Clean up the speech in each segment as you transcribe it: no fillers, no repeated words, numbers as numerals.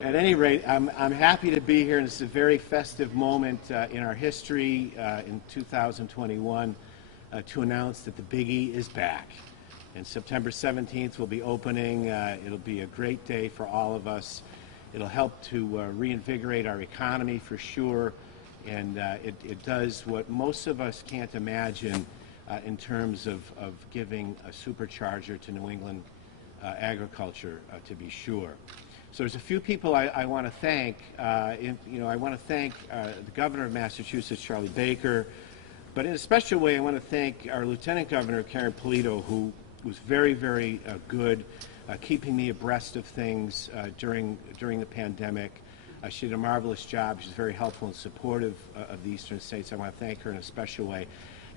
At any rate, I'm happy to be here, and it's a very festive moment in our history in 2021 to announce that the Biggie is back. And September 17th we'll be opening. It'll be a great day for all of us. It'll help to reinvigorate our economy for sure, and it does what most of us can't imagine in terms of giving a supercharger to New England agriculture, to be sure. So there's a few people I want to thank. I want to thank the governor of Massachusetts, Charlie Baker, but in a special way I want to thank our Lieutenant Governor, Karen Polito, who was very, very good keeping me abreast of things during the pandemic. She did a marvelous job. She's very helpful and supportive of the Eastern States. I want to thank her in a special way.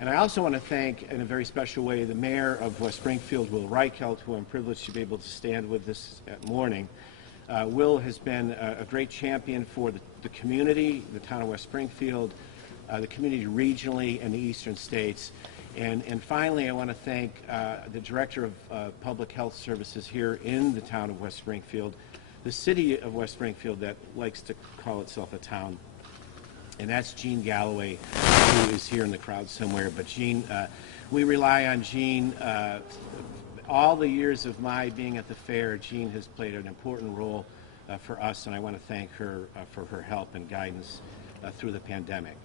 And I also want to thank, in a very special way, the mayor of West Springfield, Will Reichel, who I'm privileged to be able to stand with this morning. Will has been a great champion for the community, the town of West Springfield, the community regionally, and the Eastern States. And finally, I want to thank the Director of Public Health Services here in the town of West Springfield, the city of West Springfield that likes to call itself a town. And that's Jean Galloway, who is here in the crowd somewhere. But Jean, we rely on Jean. All the years of my being at the fair, Jean has played an important role for us, and I want to thank her for her help and guidance through the pandemic.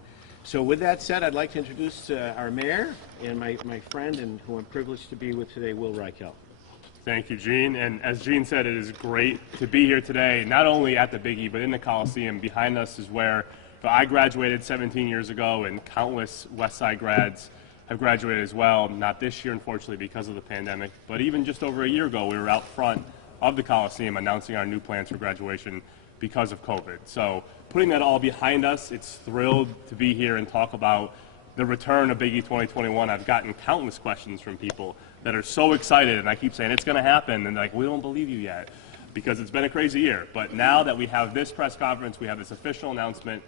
So with that said, I'd like to introduce our mayor and my friend, and who I'm privileged to be with today, Will Reichel. Thank you, Gene. And as Gene said, it is great to be here today, not only at the Biggie, but in the Coliseum. Behind us is where I graduated 17 years ago, and countless West Side grads have graduated as well. Not this year, unfortunately, because of the pandemic, but even just over a year ago, we were out front of the Coliseum announcing our new plans for graduation because of COVID. So putting that all behind us, it's thrilled to be here and talk about the return of Biggie 2021. I've gotten countless questions from people that are so excited, and I keep saying it's going to happen, and they're like, we don't believe you yet, because it's been a crazy year. But now that we have this press conference, we have this official announcement,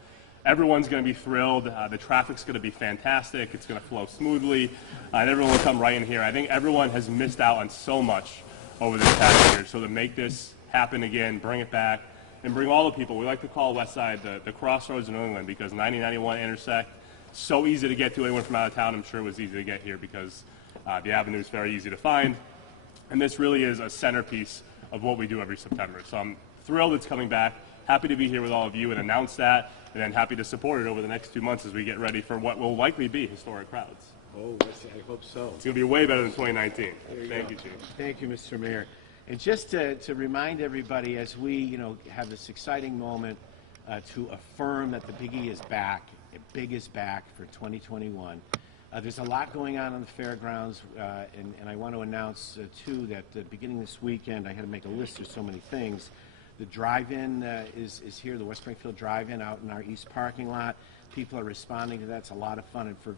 everyone's going to be thrilled. The traffic's going to be fantastic. It's going to flow smoothly, and everyone will come right in here. I think everyone has missed out on so much over this past year. So to make this happen again, bring it back, and bring all the people. We like to call West Side the crossroads in New England, because 90-91 intersect. So easy to get to. Anyone from out of town, I'm sure, it was easy to get here because the avenue is very easy to find. And this really is a centerpiece of what we do every September. So I'm thrilled it's coming back. Happy to be here with all of you and announce that, and then happy to support it over the next 2 months as we get ready for what will likely be historic crowds. Oh, I hope so. It's going to be way better than 2019. Thank you, Chief. Thank you, Mr. Mayor. And just to remind everybody, as we have this exciting moment to affirm that the Biggie is back, Big is back for 2021. There's a lot going on the fairgrounds, and I want to announce too that beginning this weekend, I had to make a list of so many things. The drive-in is here, the West Springfield drive-in out in our east parking lot. People are responding to that. It's a lot of fun. And for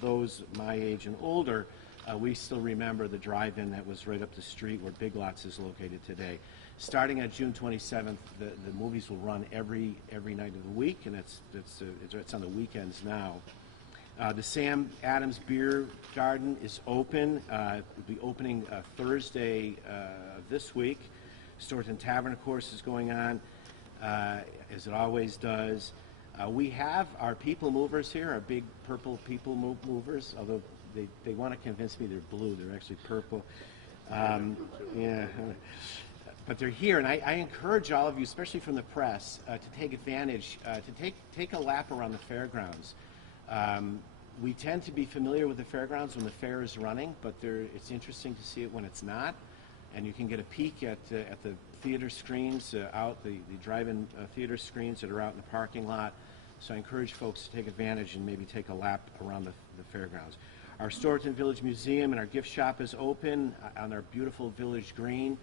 those my age and older, we still remember the drive-in that was right up the street where Big Lots is located today. Starting on June 27th, the movies will run every night of the week, and it's on the weekends now. The Sam Adams Beer Garden is open. It'll be opening Thursday this week. Storeton Tavern, of course, is going on, as it always does. We have our people movers here, our big purple people movers, although they want to convince me they're blue. They're actually purple. Yeah, but they're here, and I encourage all of you, especially from the press, to take advantage, to take a lap around the fairgrounds. We tend to be familiar with the fairgrounds when the fair is running, but it's interesting to see it when it's not. And you can get a peek at the theater screens the drive-in theater screens that are out in the parking lot. So I encourage folks to take advantage and maybe take a lap around the fairgrounds. Our Storeton Village Museum and our gift shop is open on our beautiful village green,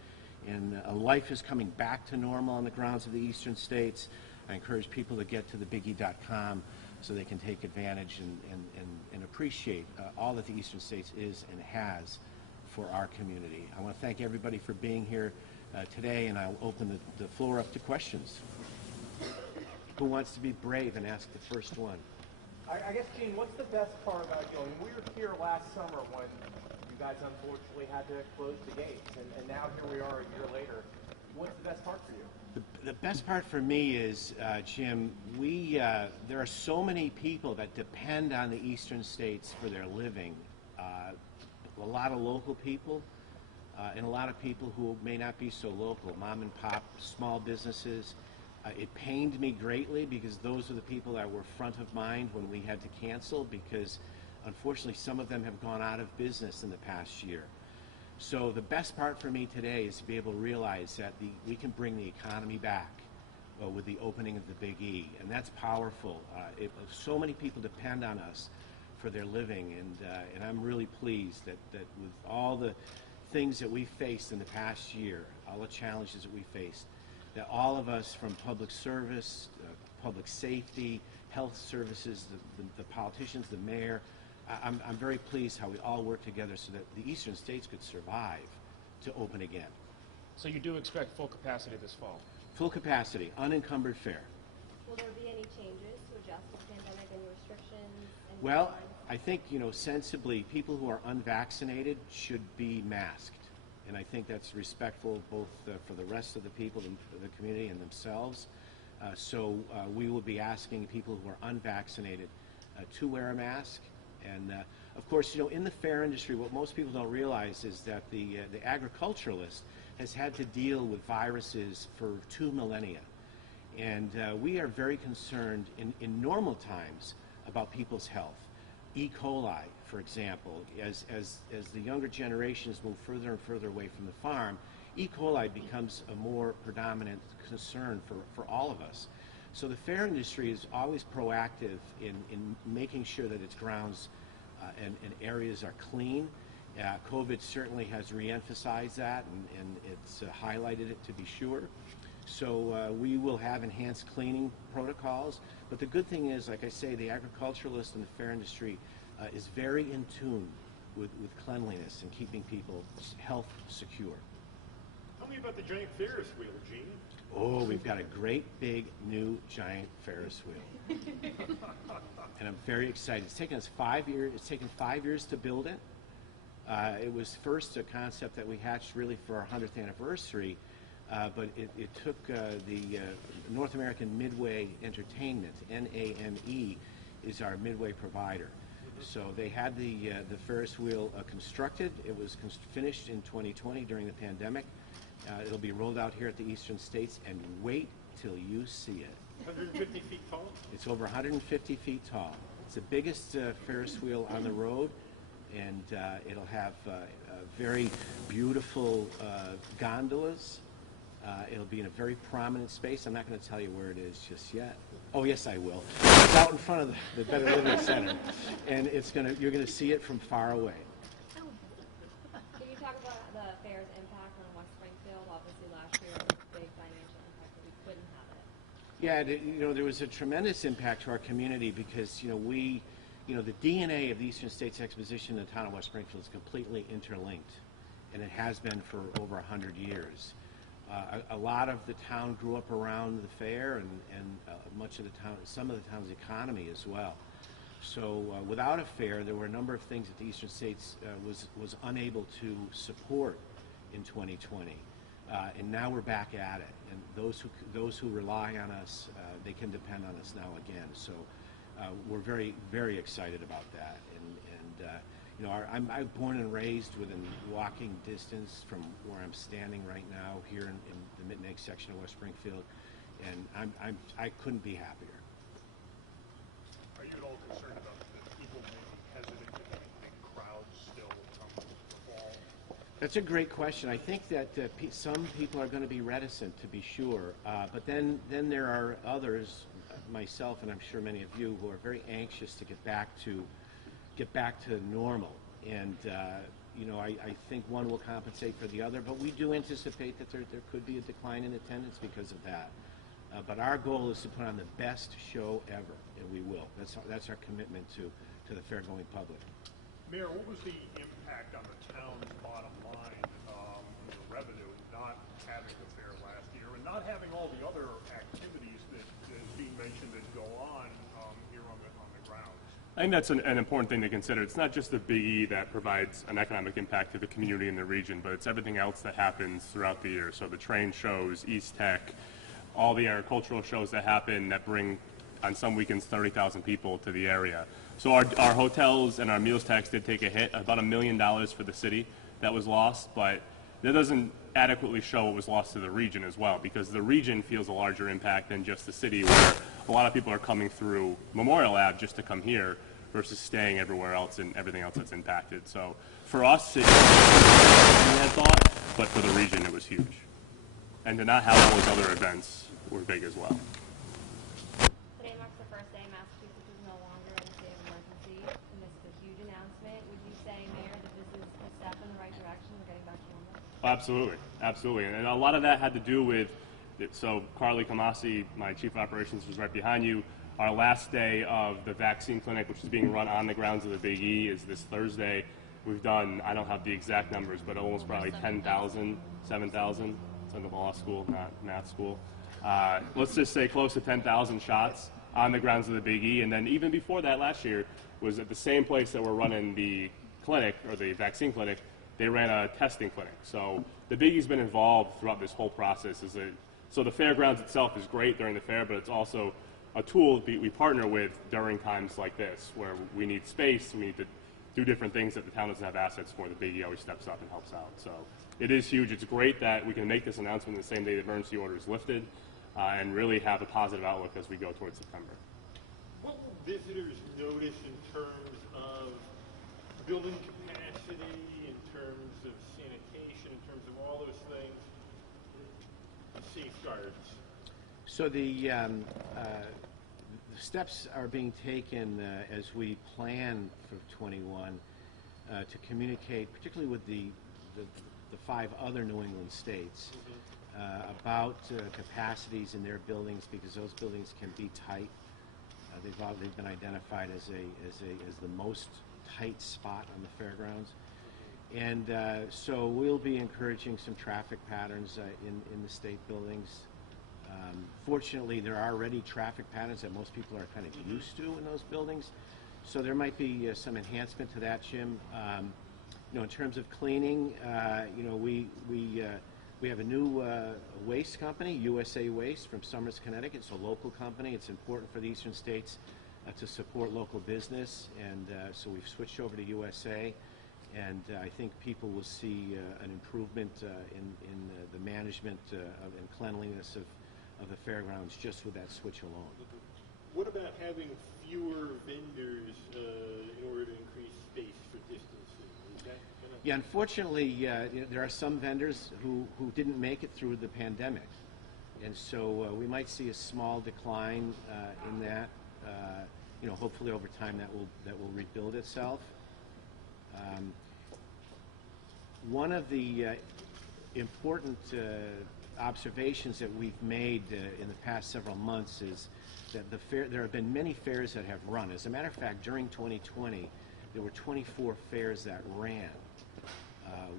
and life is coming back to normal on the grounds of the Eastern States. I encourage people to get to thebiggie.com so they can take advantage and appreciate all that the Eastern States is and has for our community. I want to thank everybody for being here today, and I'll open the floor up to questions. Who wants to be brave and ask the first one? I guess, Gene, what's the best part about going? We were here last summer when you guys unfortunately had to close the gates, and now here we are a year later. What's the best part for you? The best part for me is, Jim, there are so many people that depend on the eastern states for their living. A lot of local people and a lot of people who may not be so local, mom and pop, small businesses. It pained me greatly because those are the people that were front of mind when we had to cancel, because unfortunately some of them have gone out of business in the past year. So the best part for me today is to be able to realize that we can bring the economy back with the opening of the Big E, and that's powerful. So many people depend on us for their living, and I'm really pleased that with all the things that we faced in the past year, all the challenges that we faced, that all of us, from public service, public safety, health services, the politicians, the mayor, I'm very pleased how we all work together so that the eastern states could survive to open again. So you do expect full capacity this fall? Full capacity, unencumbered fare. Will there be any changes to adjust to the pandemic, any restrictions? Any Well, guidelines? I think, sensibly, people who are unvaccinated should be masked. And I think that's respectful both for the rest of the people, the community, and themselves. So we will be asking people who are unvaccinated to wear a mask. And of course, in the fair industry, what most people don't realize is that the agriculturalist has had to deal with viruses for 2 millennia. And we are very concerned in normal times about people's health. E. coli, for example, as the younger generations move further and further away from the farm, E. coli becomes a more predominant concern for all of us. So the fair industry is always proactive in making sure that its grounds and areas are clean. COVID certainly has re-emphasized that, and it's highlighted it, to be sure. So we will have enhanced cleaning protocols. But the good thing is, like I say, the agriculturalist and the fair industry is very in tune with cleanliness and keeping people's health secure. Tell me about the giant Ferris wheel, Gene. Oh, we've got a great big new giant Ferris wheel. And I'm very excited. It's taken us 5 years. It's taken 5 years to build it. It was first a concept that we hatched really for our 100th anniversary, but it took the North American Midway Entertainment, NAME, is our midway provider. So they had the Ferris wheel constructed. It was finished in 2020 during the pandemic. It'll be rolled out here at the eastern states, and wait till you see it. 150 feet tall? It's over 150 feet tall. It's the biggest Ferris wheel on the road, and it'll have very beautiful gondolas. It'll be in a very prominent space. I'm not going to tell you where it is just yet. Oh, yes, I will. It's out in front of the Better Living Center, and you're going to see it from far away. Can you talk about the fair's impact on West Springfield? Obviously, last year was a big financial impact, but we couldn't have it. Yeah, there was a tremendous impact to our community because, the DNA of the Eastern States Exposition in the town of West Springfield is completely interlinked, and it has been for over 100 years. A lot of the town grew up around the fair, and much of the town, some of the town's economy as well. So without a fair, there were a number of things that the Eastern States was unable to support in 2020, and now we're back at it. And those who rely on us, they can depend on us now again. So we're very, very excited about that. I'm born and raised within walking distance from where I'm standing right now here in the Mitten section of West Springfield, and I couldn't be happier. Are you at all concerned about that people may be hesitant to have big crowds still come the fall? That's a great question. I think that some people are going to be reticent, to be sure, but then there are others, myself and I'm sure many of you, who are very anxious to get back to normal. And I think one will compensate for the other, but we do anticipate that there could be a decline in attendance because of that. But our goal is to put on the best show ever, and we will. That's our commitment to the fair-going public. Mayor, what was the impact on the town's bottom line, the revenue, not having the fair last year and not having all the other activities that is being mentioned that go on here on the grounds? I think that's an important thing to consider. It's not just the Big E that provides an economic impact to the community in the region, but it's everything else that happens throughout the year. So the train shows, East Tech, all the agricultural shows that happen that bring, on some weekends, 30,000 people to the area. So our hotels and our meals tax did take a hit, about $1 million for the city that was lost, but that doesn't adequately show what was lost to the region as well, because the region feels a larger impact than just the city, where a lot of people are coming through Memorial Ave just to come here versus staying everywhere else and everything else that's impacted. So for us, it had thought, but for the region, it was huge. And to not have all those other events were big as well. Today marks the first day Massachusetts is no longer in a state of emergency, and this is a huge announcement. Would you say, Mayor, that this is a step in the right direction? We're getting back to normal? Absolutely, absolutely. And a lot of that had to do with, so Carly Kamasi, my chief operations, was right behind you. Our last day of the vaccine clinic, which is being run on the grounds of the Big E, is this Thursday. We've done, I don't have the exact numbers, but almost probably 10,000, 7,000. It's in the law school, not math school. Let's just say close to 10,000 shots on the grounds of the Big E. And then even before that, last year, was at the same place that we're running the clinic, or the vaccine clinic. They ran a testing clinic. So the Big E's been involved throughout this whole process. So the fairgrounds itself is great during the fair, but it's also a tool we partner with during times like this, where we need space, we need to do different things that the town doesn't have assets for. The Big E always steps up and helps out. So it is huge. It's great that we can make this announcement the same day the emergency order is lifted, and really have a positive outlook as we go towards September. What will visitors notice in terms of building capacity, in terms of sanitation, in terms of all those things, safeguards? So the steps are being taken as we plan for 21 to communicate, particularly with the 5 other New England states, about capacities in their buildings, because those buildings can be tight. They've been identified as the most tight spot on the fairgrounds, and so we'll be encouraging some traffic patterns in the state buildings. Fortunately, there are already traffic patterns that most people are kind of used to in those buildings, so there might be some enhancement to that, Jim. In terms of cleaning, we have a new waste company, USA Waste from Somers, Connecticut. It's a local company. It's important for the eastern states to support local business, and so we've switched over to USA. And I think people will see an improvement in the management and cleanliness of the fairgrounds just with that switch alone. What about having fewer vendors in order to increase space for distancing? Is that gonna... Yeah, unfortunately, there are some vendors who didn't make it through the pandemic, and so we might see a small decline in that. Hopefully over time that will rebuild itself. One of the important observations that we've made in the past several months is that there have been many fairs that have run. As a matter of fact, during 2020, there were 24 fairs that ran.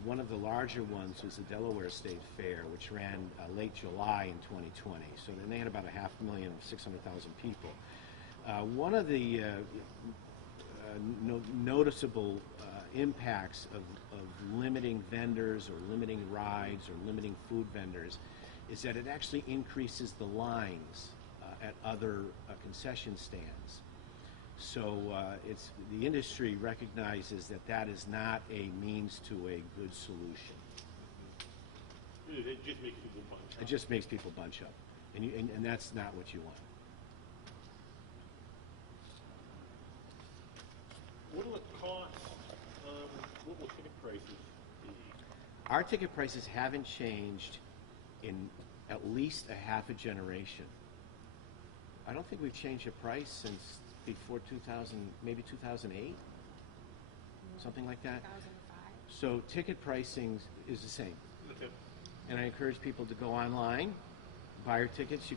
One of the larger ones was the Delaware State Fair, which ran late July in 2020. So then they had about 500,000, 600,000 people. One of the noticeable impacts of limiting vendors or limiting rides or limiting food vendors is that it actually increases the lines at other concession stands. So the industry recognizes that is not a means to a good solution. It just makes people bunch up. It just makes people bunch up, and that's not what you want. What will it cost? What will ticket prices be? Our ticket prices haven't changed in at least a half a generation. I don't think we've changed a price since before 2000, maybe 2008, something like that. 2005. So ticket pricing is the same. Okay. And I encourage people to go online, buy your tickets. You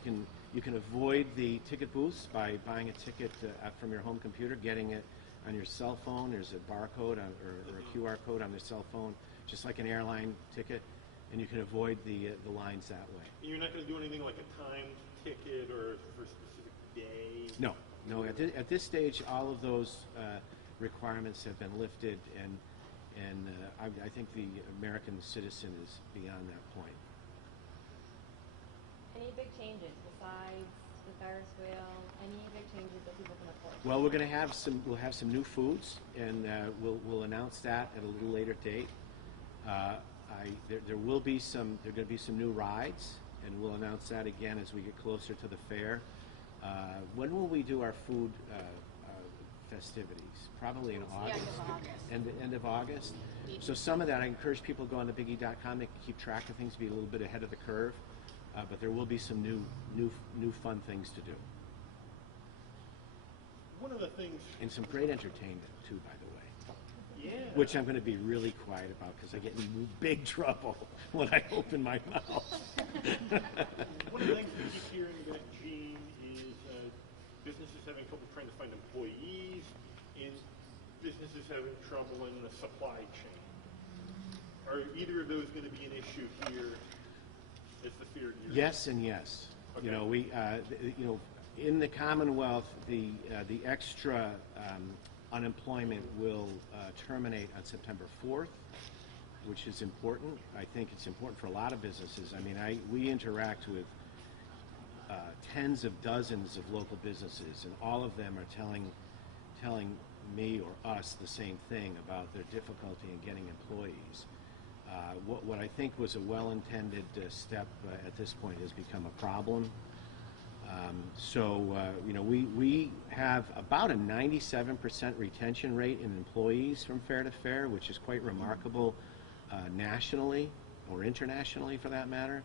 can avoid the ticket booths by buying a ticket from your home computer, getting it on your cell phone. There's a barcode or a QR code on the cell phone, just like an airline ticket, and you can avoid the lines that way. And you're not going to do anything like a timed ticket or for a specific day? No, No, at this stage, all of those requirements have been lifted, and I think the American citizen is beyond that point. Any big changes besides the Ferris wheel? Any big changes that people can afford? Well, we'll have some new foods, and we'll announce that at a little later date. There are going to be some new rides, and we'll announce that again as we get closer to the fair. When will we do our food festivities? Probably in August. End of August. So some of that, I encourage people to go on to biggie.com. They can keep track of things, be a little bit ahead of the curve. But there will be some new fun things to do. One of the things, And some great entertainment too, by the way. yeah. Which I'm going to be really quiet about because I get in big trouble when I open my mouth. One of the things we keep hearing about, Gene, is businesses having trouble trying to find employees, and businesses having trouble in the supply chain. Are either of those going to be an issue here as the fair nears? Yes and yes. Okay. You know, in the Commonwealth, the extra unemployment will terminate on September 4th, which is important. I think it's important for a lot of businesses. I mean, we interact with tens of dozens of local businesses, and all of them are telling me or us the same thing about their difficulty in getting employees. What I think was a well-intended step at this point has become a problem. You know, we have about a 97% retention rate in employees from fair to fair, which is quite remarkable nationally or internationally for that matter.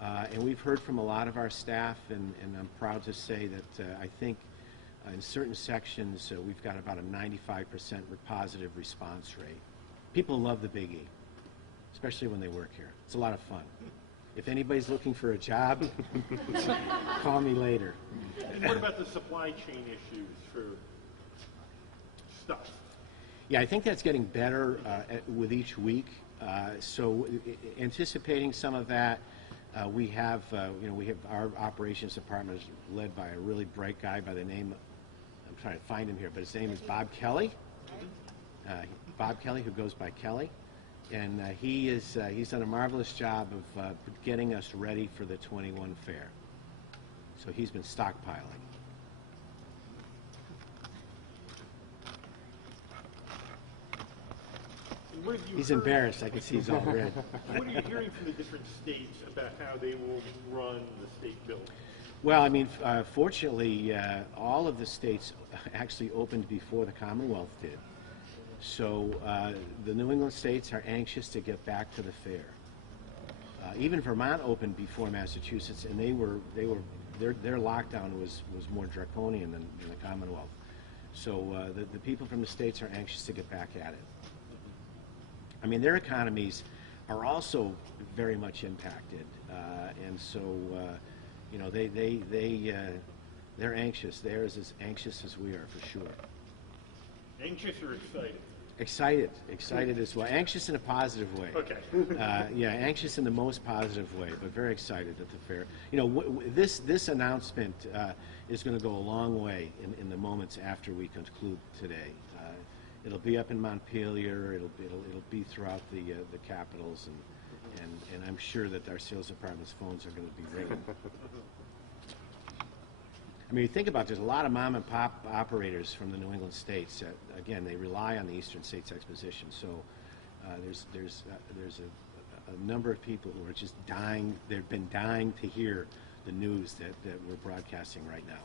And we've heard from a lot of our staff, and I'm proud to say that I think in certain sections we've got about a 95% positive response rate. People love the Big E, especially when they work here. It's a lot of fun. If anybody's looking for a job, call me later. And what about the supply chain issues for stuff? Yeah, I think that's getting better with each week. Anticipating some of that, we have our operations department is led by a really bright guy by the name, I'm trying to find him here, but his name is Bob Kelly. Bob Kelly, who goes by Kelly. And he's done a marvelous job of getting us ready for the 21 fair. So he's been stockpiling. And what have you He's heard- embarrassed. I can see he's all red. What are you hearing from the different states about how they will run the state building? Well, I mean, fortunately, all of the states actually opened before the Commonwealth did. So the New England states are anxious to get back to the fair. Even Vermont opened before Massachusetts, and their lockdown was more draconian than the Commonwealth. So the people from the states are anxious to get back at it. I mean, their economies are also very much impacted, and so you know they're anxious. They're as anxious as we are, for sure. Anxious or excited? Excited as well. Anxious in a positive way. Okay. Yeah, anxious in the most positive way, but very excited at the fair. You know, this announcement is going to go a long way in the moments after we conclude today. It'll be up in Montpelier. It'll be throughout the capitals, and I'm sure that our sales department's phones are going to be ringing. I mean, you think about it, there's a lot of mom and pop operators from the New England states that, again, they rely on the Eastern States Exposition. So there's a number of people who are just dying. They've been dying to hear the news that we're broadcasting right now.